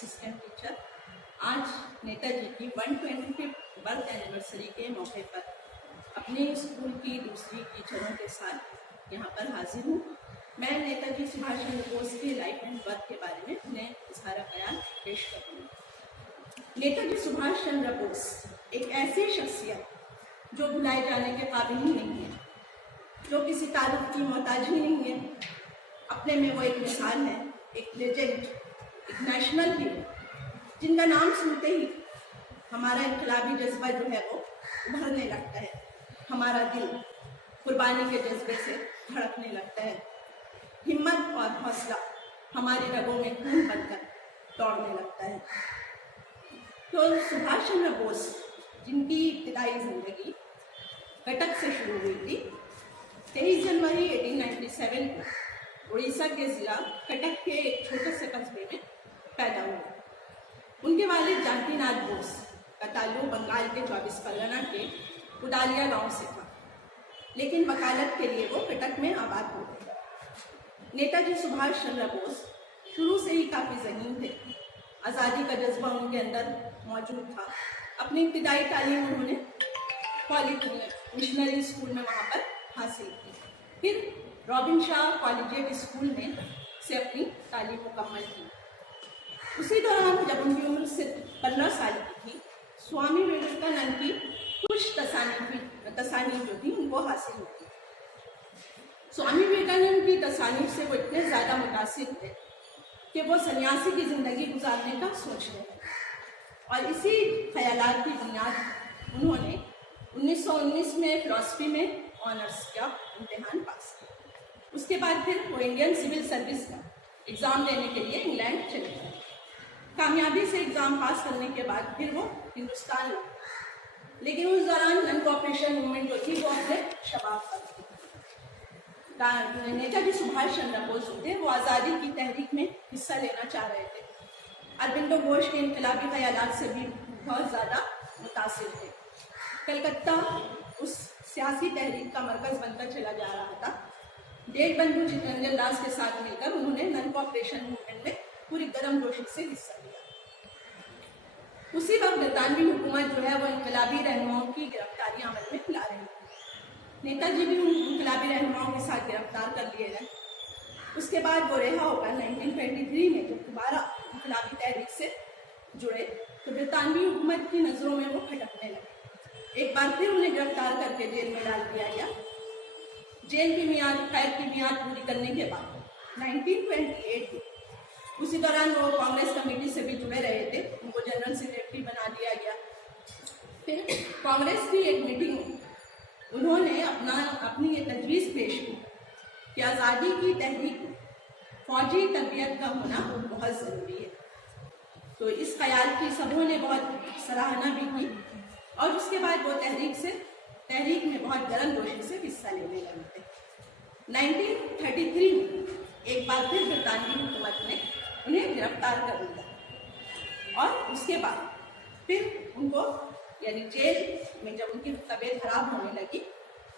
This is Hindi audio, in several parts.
Assistant teacher. आज नेताजी की 125 बर्थ एनिवर्सरी के मौके पर अपने स्कूल की दूसरी टीचरों के साथ यहाँ पर हाजिर हूँ। मैं नेताजी सुभाष चंद्र बोस के लाइफ एंड वर्क के बारे में उन्हें इज़हार ख्याल पेश करूँगी। नेताजी सुभाष चंद्र बोस एक ऐसी शख्सियत जो भुलाए जाने के काबिल ही नहीं है, जो किसी तारीफ की मोहताज ही नहीं है। अपने में वो एक मिसाल है, एक लेजेंड, एक नेशनल हीरो, जिनका नाम सुनते ही हमारा इनकलाबी जज्बा जो है वो उभरने लगता है, हमारा दिल कुर्बानी के जज्बे से धड़कने लगता है, हिम्मत और हौसला हमारी रगों में खून बनकर दौड़ने लगता है। तो सुभाष चंद्र बोस, जिनकी इब्तिदाई जिंदगी कटक से शुरू हुई थी, 23 जनवरी 1897 को उड़ीसा के ज़िला कटक के एक छोटे से कस्बे में पैदा हुए। उनके वालिद जानकीनाथ बोस का ताल्लुक बंगाल के 24 परगना के उडालिया गांव से था, लेकिन वकालत के लिए वो कटक में आबाद हो गए। नेताजी सुभाष चंद्र बोस शुरू से ही काफ़ी ज़हीन थे, आज़ादी का जज्बा उनके अंदर मौजूद था। अपनी इब्तिदाई तालीम उन्होंने कॉलेज मिशनरी स्कूल में वहाँ पर हासिल की, फिर रॉबिन शाह कॉलेजिएट स्कूल में से अपनी तालीम मुकम्मल की। उसी दौरान जब उनकी उम्र सिर्फ 15 साल की थी, स्वामी विवेकानंद की कुछ तसानीफ जो थी उनको हासिल हुई। स्वामी विवेकानंद की तसानीफ से वो इतने ज़्यादा मुतासिर थे कि वो सन्यासी की ज़िंदगी गुजारने का सोच रहे थे, और इसी ख्यालात की बुनियाद उन्होंने 1919 में फ़िलासफ़ी में ऑनर्स का इम्तिहान पास किया। उसके बाद फिर वो इंडियन सिविल सर्विस का एग्ज़ाम देने के लिए इंग्लैंड चले गए। कामयाबी से एग्ज़ाम पास करने के बाद फिर वो हिंदुस्तान लौटे, लेकिन उस दौरान नन कॉपरेशन मूवमेंट जो थी वो अपने शबाब पर थी। नेताजी सुभाष चंद्र बोस जो थे वो आज़ादी की तहरीक में हिस्सा लेना चाह रहे थे। अरबिंदो घोष के इनकलाबी ख्यालात से भी बहुत ज़्यादा मुतासिर थे। कलकत्ता उस सियासी तहरीक का मरकज़ बनकर चला जा रहा था। देश बंधु चित्तरंजन दास के साथ मिलकर उन्होंने नन कॉपरेशन मूवमेंट में पूरी गर्मजोशी से हिस्सा लिया। उसी वक्त बरतानवी हुकूमत जो है वो इनकलाबी रहनुमाओं की गिरफ्तारी अमल में ला रही थी। नेताजी भी उन इनकलाबी रहनुमाओं के साथ गिरफ्तार कर लिए गए। उसके बाद वो रिहा होकर 1923 में जब दोबारा इनकलाबी तहरीक से जुड़े तो बरतानवी हुकूमत की नज़रों में वो खटकने लगे। एक बार फिर उन्हें गिरफ्तार करके जेल में डाल दिया गया। जेल की कैद की मियाद पूरी करने के बाद 1928 में उसी दौरान वो कांग्रेस कमेटी से भी जुड़े रहे थे, उनको जनरल सेक्रेटरी बना दिया गया। फिर कांग्रेस की एक मीटिंग में उन्होंने अपनी ये तजवीज़ पेश की कि आज़ादी की तहरीक में फौजी तरबियत का होना बहुत ज़रूरी है। तो इस ख्याल की सबों ने बहुत सराहना भी की, और उसके बाद वो तहरीक में बहुत गर्मजोशी से हिस्सा लेने लगे थे। 1933 में एक बार फिर बरतानवी हुकूमत ने उन्हें गिरफ्तार कर लिया, और उसके बाद फिर उनको यानी जेल में जब उनकी तबीयत खराब होने लगी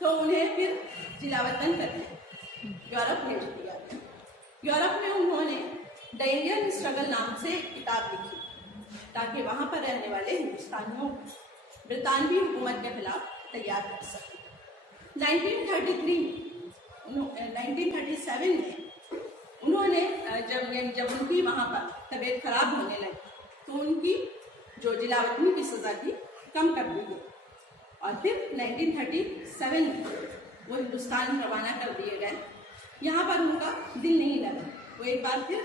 तो उन्हें फिर जिलावतन करने यूरोप भेज दिया गया। यूरोप में उन्होंने द इंडियन स्ट्रगल नाम से एक किताब लिखी, ताकि वहाँ पर रहने वाले हिंदुस्तानियों को बरतानवी हुकूमत के खिलाफ तैयार कर सके। 1937 में उन्होंने जब उनकी वहाँ पर तबीयत खराब होने लगी तो उनकी जो जिलावतनी की सज़ा थी कम कर दी गई, और फिर 1937 में वो हिंदुस्तान रवाना कर दिए गए। यहाँ पर उनका दिल नहीं लगा, वो एक बार फिर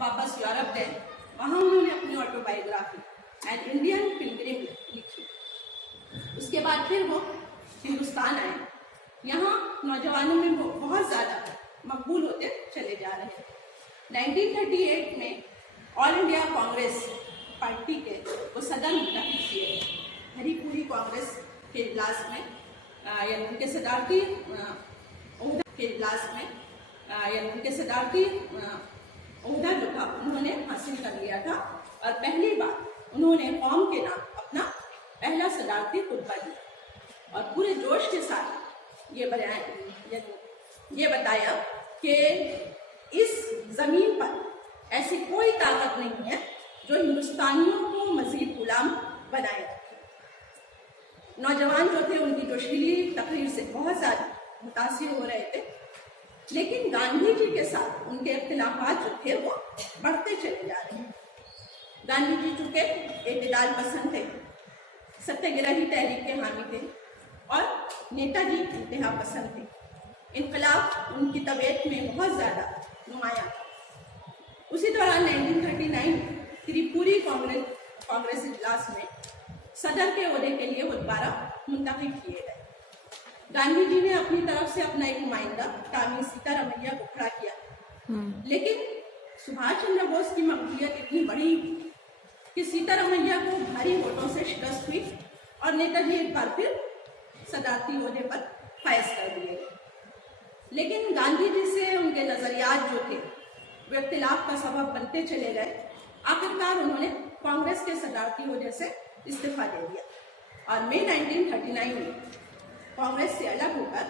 वापस यूरोप गए। वहाँ उन्होंने अपनी ऑटोबायोग्राफी एन इंडियन पिलग्रिम लिखी। उसके बाद फिर वो हिंदुस्तान आए। यहाँ नौजवानों में वो बहुत ज़्यादा मकबूल होते चले जा रहे हैं। 1938 में ऑल इंडिया कांग्रेस पार्टी के वो सदर मुंतखब किए गए। हरिपुरी कांग्रेस के इजलास में यानी उनके सदारती ओहदा जो था उन्होंने हासिल कर लिया था, और पहली बार उन्होंने कौम के नाम अपना पहला सदारती खुतबा दिया, और पूरे जोश के साथ ये बताया कि इस ज़मीन पर ऐसी कोई ताकत नहीं है जो हिंदुस्तानियों को मजीद गुलाम बनाए रखे। नौजवान जो थे उनकी जोशीली तकरीर से बहुत ज़्यादा मुतासिर हो रहे थे, लेकिन गांधी जी के साथ उनके इख्तिलाफात जो थे वो बढ़ते चले जा रहे हैं। गांधी जी चूँकि एतदाल पसंद थे, सत्याग्रही तहरीक के हामी थे, और नेताजी इंतहा पसंद थे। इनकलाब उनकी तबीयत में बहुत ज़्यादा नुमाया था। उसी दौरान 1939 त्रिपुरी कांग्रेस इजलास में सदर के ओहदे के लिए वो दोबारा मुंतखब किए गए। गांधी जी ने अपनी तरफ से अपना एक नुमाइंदा कामी सीतारमैया को खड़ा किया, लेकिन सुभाष चंद्र बोस की मकबूलियत इतनी बड़ी कि सीतारमैया को भारी वोटों से शिकस्त हुई और नेताजी एक बार फिर सदारती ओहदे पर फैज कर दिए गए। लेकिन गांधी जी से उनके नजरियात जो थे वो इख्तिलाफ का सबब बनते चले गए। आखिरकार उन्होंने कांग्रेस के सदारती ओहदे से इस्तीफा दे दिया और मई 1939 में कांग्रेस से अलग होकर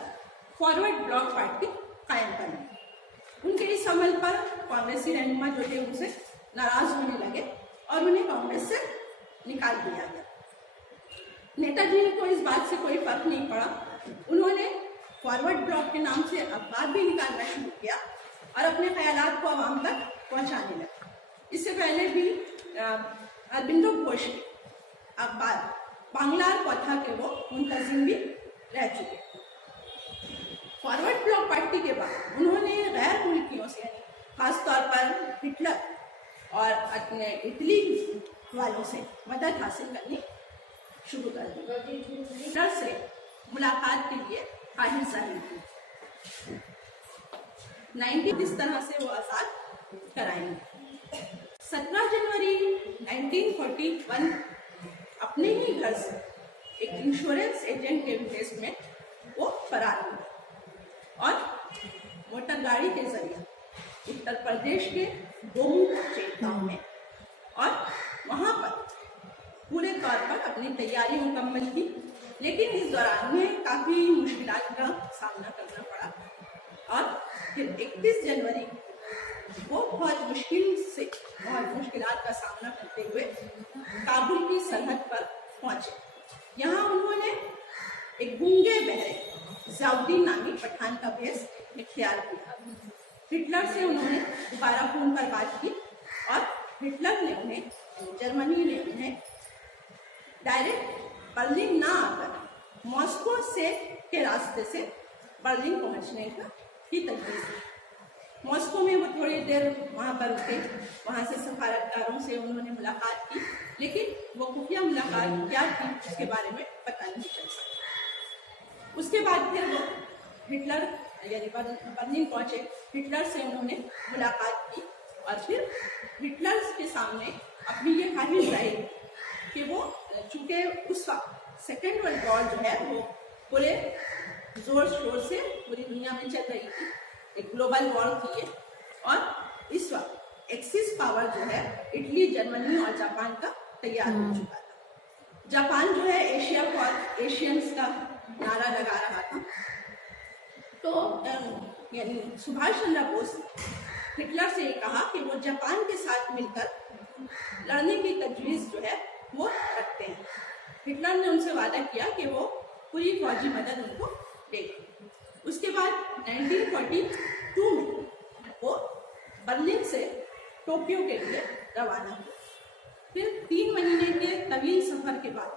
फॉरवर्ड ब्लॉक पार्टी कायम कर ली। उनके इस अमल पर कांग्रेसी रहनुमा जो थे उनसे नाराज होने लगे और उन्हें कांग्रेस से निकाल दिया गया। नेताजी को इस बात से कोई फर्क नहीं पड़ा। उन्होंने फॉरवर्ड ब्लॉक के नाम से अखबार भी निकालना शुरू किया और अपने ख्यालात को आवाम तक पहुंचाने लगे। इससे पहले भी अरबिंदो घोष अखबार बांग्लार कथा के वो मुंतजिम भी रह चुके। फॉरवर्ड ब्लॉक पार्टी के बाद उन्होंने गैर मुल्कियों से खासतौर पर हिटलर और अपने इटली वालों से मदद हासिल करनी शुरू कर दी। हिटलर से मुलाकात के लिए हाजिर जाहिर की। 19 इस तरह से वो आज़ाद कराएंगे। 17 जनवरी 1941 अपने ही घर से एक इंश्योरेंस एजेंट के भेष में वो फरार हुए और मोटर गाड़ी के जरिए उत्तर प्रदेश के गोमू पहुंचे गाँव में और वहाँ पर पूरे तौर पर अपनी तैयारी मुकम्मल की। लेकिन इस दौरान में काफ़ी मुश्किलात का सामना करना पड़ा और फिर 31 जनवरी वो बहुत मुश्किलात का सामना करते हुए काबुल की सरहद पर पहुंचे। यहाँ उन्होंने एक गूंगे बहरे ज़ियाउद्दीन नामी पठान का भेष इख्तियार किया। हिटलर से उन्होंने दोबारा फोन पर बात की और हिटलर ने उन्हें, जर्मनी ने उन्हें डायरेक्ट बर्लिन ना आकर मॉस्को से के रास्ते से बर्लिन पहुंचने की तजवीज़ की। मॉस्को में वो थोड़ी देर वहाँ पर रुके, वहाँ से सफारतकारों से उन्होंने मुलाकात की, लेकिन वो खुफिया मुलाकात क्या थी उसके बारे में पता नहीं चल सका। उसके बाद फिर वो हिटलर यानी बर्लिन पहुँचे। हिटलर से उन्होंने मुलाकात की और फिर हिटलर के सामने अपनी ये ख्वाहिश रही कि वो चूँकि उस वक्त सेकेंड वर्ल्ड वॉर जो है वो पूरे जोर शोर से पूरी दुनिया में चल रही थी, एक ग्लोबल वॉर थी ये, और इस वक्त एक्सिस पावर जो है इटली, जर्मनी और जापान का तैयार हो चुका था। जापान जो है एशिया फॉर एशियंस का नारा लगा रहा था। तो यानी सुभाष चंद्र बोस हिटलर से ये कहा कि वो जापान के साथ मिलकर लड़ने की तजवीज़ जो है वो रखते हैं। हिटलर ने उनसे वादा किया कि वो पूरी फौजी मदद उनको देगा। उसके बाद 1942 में वो बर्लिन से टोक्यो के लिए रवाना हुए। फिर 3 महीने के तवील सफ़र के बाद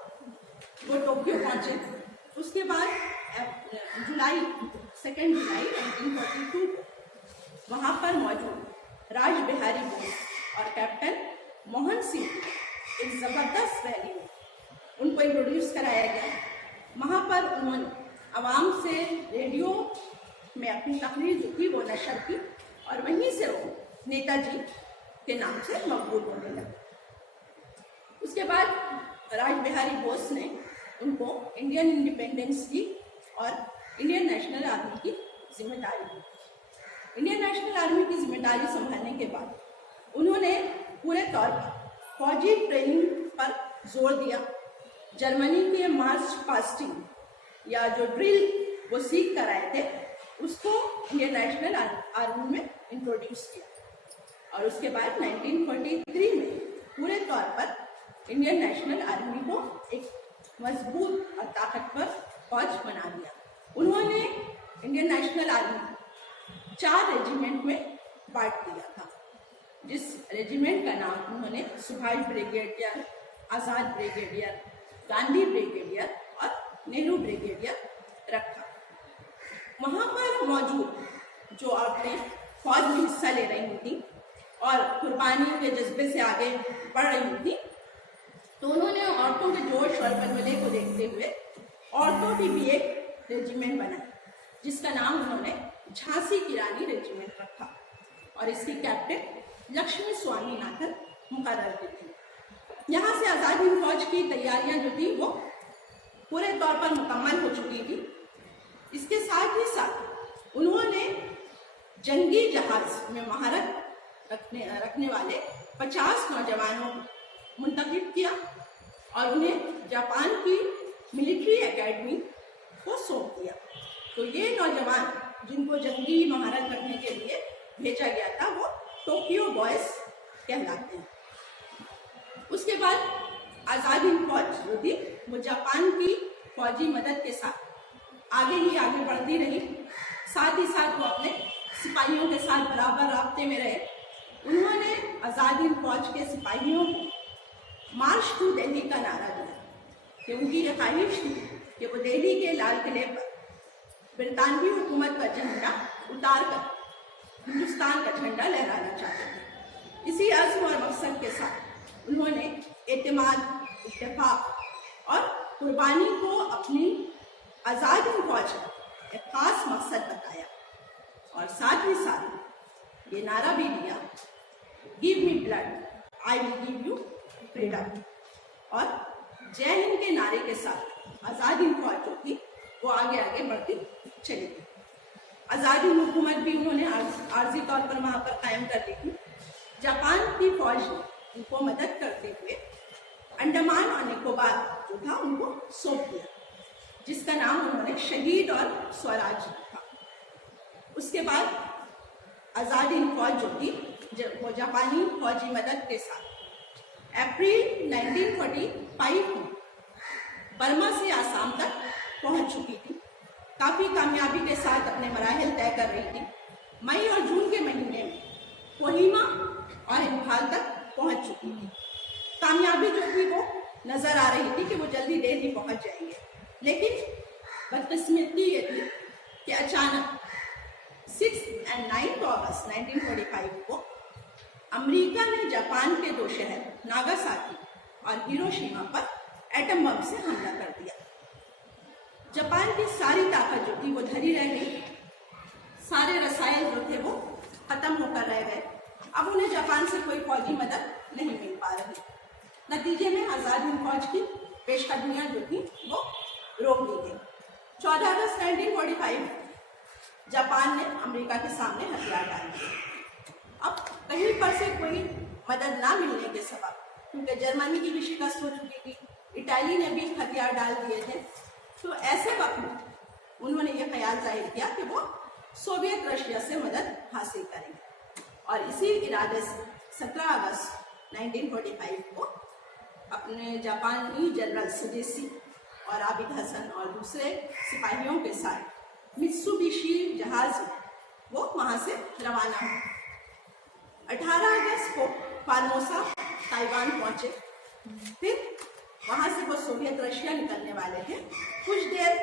वो टोक्यो पहुँचे। उसके बाद 2 जुलाई 1942 को वहाँ पर मौजूद राज बिहारी बोस और कैप्टन मोहन सिंह एक ज़बरदस्त रैली में उनको इंट्रोड्यूस कराया गया। वहाँ पर उन्होंने आवाम से रेडियो में अपनी तकरीर जो थी वो नशर की और वहीं से वो नेताजी के नाम से मकबूल होने लगे। उसके बाद राज बिहारी बोस ने उनको इंडियन इंडिपेंडेंस की और इंडियन नेशनल आर्मी की जिम्मेदारी दी। इंडियन नेशनल आर्मी की जिम्मेदारी संभालने के बाद उन्होंने पूरे तौर पर फौजी ट्रेनिंग पर जोर दिया। जर्मनी के मार्च पास्टिंग या जो ड्रिल वो सीख कर आए थे उसको इंडियन नेशनल आर्मी में इंट्रोड्यूस किया और उसके बाद 1943 में पूरे तौर पर इंडियन नेशनल आर्मी को एक मजबूत और ताकतवर फौज बना दिया। उन्होंने इंडियन नेशनल आर्मी 4 रेजिमेंट में बांट दिया था, जिस रेजिमेंट का नाम उन्होंने सुभाष ब्रिगेडियर, आज़ाद ब्रिगेडियर, गांधी ब्रिगेडियर और नेहरू ब्रिगेडियर रखा। वहाँ पर मौजूद जो औरतें फौज में हिस्सा ले रही थी और कुर्बानी के जज्बे से आगे बढ़ रही थी, तो उन्होंने औरतों के जोश और बलबले को देखते हुए औरतों की भी एक रेजिमेंट बनाई, जिसका नाम उन्होंने झांसी की रानी रेजिमेंट रखा और इसकी कैप्टन लक्ष्मी स्वामीनाथन मुकर्रर की थी। यहाँ से आज़ाद हिंद फौज की तैयारियां जो थी वो पूरे तौर पर मुकम्मल हो चुकी थी। इसके साथ ही साथ उन्होंने जंगी जहाज में महारत रखने वाले 50 नौजवानों को मुंतखब किया और उन्हें जापान की मिलिट्री एकेडमी को सौंप दिया। तो ये नौजवान जिनको जंगी महारत रखने के लिए भेजा गया था वो टोक्यो बॉयज कहलाते हैं। उसके बाद आज़ाद हिंद फौज जो थी वो जापान की फौजी मदद के साथ आगे ही आगे बढ़ती रही। साथ ही साथ वो अपने सिपाहियों के साथ बराबर राब्ते में रहे। उन्होंने आज़ाद हिंद फौज के सिपाहियों को मार्च टू दिल्ली का नारा दिया कि उनकी ये ख्वाहिश थी कि वो दिल्ली के लाल किले पर ब्रितानवी हुकूमत का झंडा उतार कर हिंदुस्तान का झंडा लहराना चाहते थे। इसी अज़्म और मकसद के साथ उन्होंने एतमाद, इत्तेफाक और कुर्बानी को अपनी आज़ाद हिंद फौज का एक खास मकसद बताया और साथ ही साथ ये नारा भी दिया, give me blood I will give you freedom. और जय हिंद के नारे के साथ आज़ाद हिंद फौज जो थी वो आगे आगे बढ़ती चली गई। आज़ाद हिंद हुकूमत भी उन्होंने आर्जी तौर पर वहाँ पर कायम कर दी थी। जापान की फौज ने उनको मदद करते हुए अंडमान और निकोबार जो था उनको सौंप दिया, जिसका नाम उन्होंने शहीद और स्वराज रखा। उसके बाद आज़ाद हिंद फौज जो थी वो जापानी फौजी मदद के साथ अप्रैल 1945 में बर्मा से आसाम तक पहुंच चुकी थी। काफ़ी कामयाबी के साथ अपने मराहिल तय कर रही थी। मई और जून के महीने में कोहिमा और इम्फाल तक पहुंच चुकी थी। कामयाबी जो थी वो नज़र आ रही थी कि वो जल्दी दिल्ली पहुंच जाएंगे, लेकिन बदकिस्मती ये थी कि अचानक 6 और 9 अगस्त 1945 को अमेरिका ने जापान के 2 शहर नागासाकी और हिरोशिमा पर एटम बम से हमला कर दिया। जापान की सारी ताकत जो थी वो धरी रह गई, सारे रसायल जो थे वो खत्म होकर रह गए। अब उन्हें जापान से कोई फौजी मदद नहीं मिल पा रही। नतीजे में आज़ाद हिंद फौज की पेशकदमियां जो थी वो रोक दी गई। 14 अगस्त 1945 जापान ने अमेरिका के सामने हथियार डाल दिए। अब कहीं पर से कोई मदद ना मिलने के सबब, क्योंकि जर्मनी की भी शिकस्त हो चुकी थी, इटाली ने भी हथियार डाल दिए थे, तो ऐसे वक्त में उन्होंने ये ख्याल जाहिर किया कि वो सोवियत रशिया से मदद हासिल करेंगे और इसी इरादे से 17 अगस्त 1945 को अपने जापानी जनरल सुदेशी और आबिद हसन और दूसरे सिपाहियों के साथ मित्सुबिशी जहाज में वो वहाँ से रवाना हुए। 18 अगस्त को फार्मोसा ताइवान पहुँचे। फिर वहाँ से वो सोवियत रशिया निकलने वाले थे। कुछ देर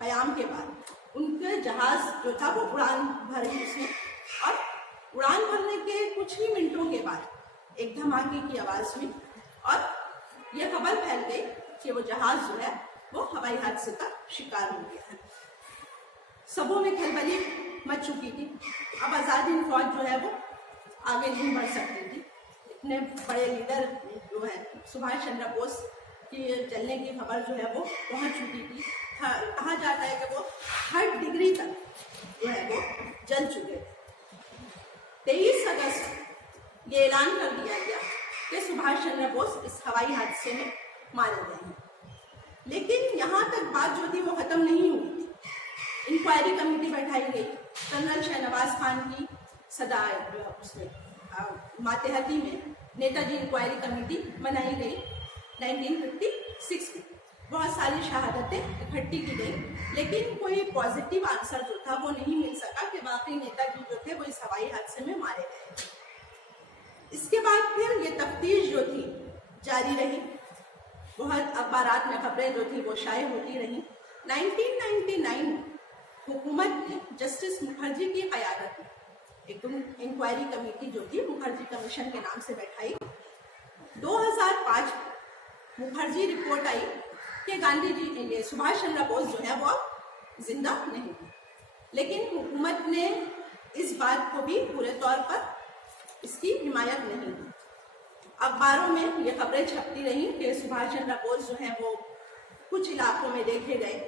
कयाम के बाद उनके जहाज जो था वो उड़ान भरी उसने, और उड़ान भरने के कुछ ही मिनटों के बाद एक धमाके की आवाज़ हुई और यह खबर फैल गई कि वो जहाज जो है वो हवाई हादसे का शिकार हो गया है। सबों में खलबली मच चुकी थी। अब आज़ाद हिंद फौज जो है वो आगे नहीं बढ़ सकती थी। इतने बड़े लीडर जो है सुभाष चंद्र बोस की जलने की खबर जो है वो पहुंच चुकी थी। कहा जाता है कि वो 3rd डिग्री तक जो है वो जल चुके थे। 23 अगस्त ये ऐलान कर दिया गया कि सुभाष चंद्र बोस इस हवाई हादसे में मारे गए हैं। लेकिन यहाँ तक बात जो थी वो ख़त्म नहीं हुई थी। इंक्वायरी कमेटी बैठाई गई। कर्नल शहनवाज खान की सदाए उसने मातेहती में नेताजी इंक्वायरी कमेटी बनाई गई 1956 में। बहुत सारी शहादतें इकट्ठी की गई, लेकिन कोई पॉजिटिव आंसर जो था वो नहीं मिल सका कि वाकई नेताजी जो थे वो इस हवाई हादसे में मारे गए। इसके बाद फिर ये तफ्तीश जो थी जारी रही, बहुत अखबारात में खबरें जो थी वो शाये होती रही। 1999 हुकूमत ने जस्टिस मुखर्जी की क़यादत में एक इंक्वायरी कमेटी जो थी मुखर्जी कमीशन के नाम से बैठाई। 2005 मुखर्जी रिपोर्ट आई कि गांधी जी सुभाष चंद्र बोस जो है वो अब जिंदा नहीं है, लेकिन हुकूमत ने इस बात को भी पूरे तौर पर इसकी हिमायत नहीं की। अखबारों में ये खबरें छपती रहीं कि सुभाष चंद्र बोस जो हैं वो कुछ इलाकों में देखे गए,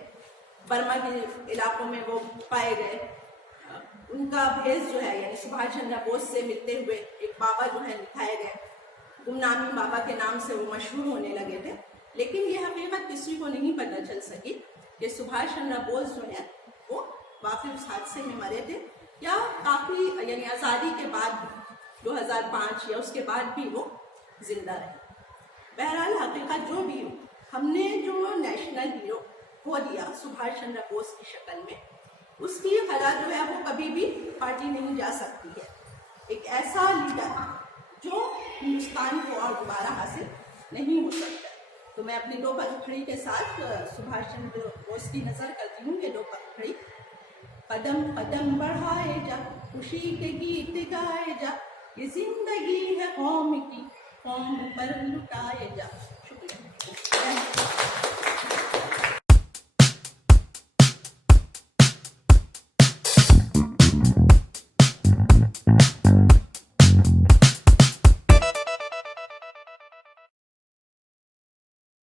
बर्मा के इलाकों में वो पाए गए। उनका भेष जो है यानी सुभाष चंद्र बोस से मिलते हुए एक बाबा जो है दिखाए गए, गुमनामी बाबा के नाम से वो मशहूर होने लगे थे। लेकिन ये हकीकत किसी को नहीं पता चल सकी कि सुभाष चंद्र बोस जो है वो वाकई उस हादसे में मरे थे या काफ़ी यानी आज़ादी के बाद 2005 या उसके बाद भी वो जिंदा रहे। बहरहाल हकीकत जो भी हो, हमने जो नेशनल हीरो खो दिया सुभाष चंद्र बोस की शक्ल में, उसकी खरा जो है वो कभी भी पार्टी नहीं जा सकती है। एक ऐसा लीडर जो हिंदुस्तान को और दोबारा हासिल नहीं हो सकता। तो मैं अपनी दो पगड़ी के साथ सुभाष चंद्र बोस की नज़र करती हूँ कि दो पगड़ी। कदम कदम बढ़ाए जा, खुशी के गीत गाए जा, ये जिंदगी है कौम की, कौम पर लुटाए जा।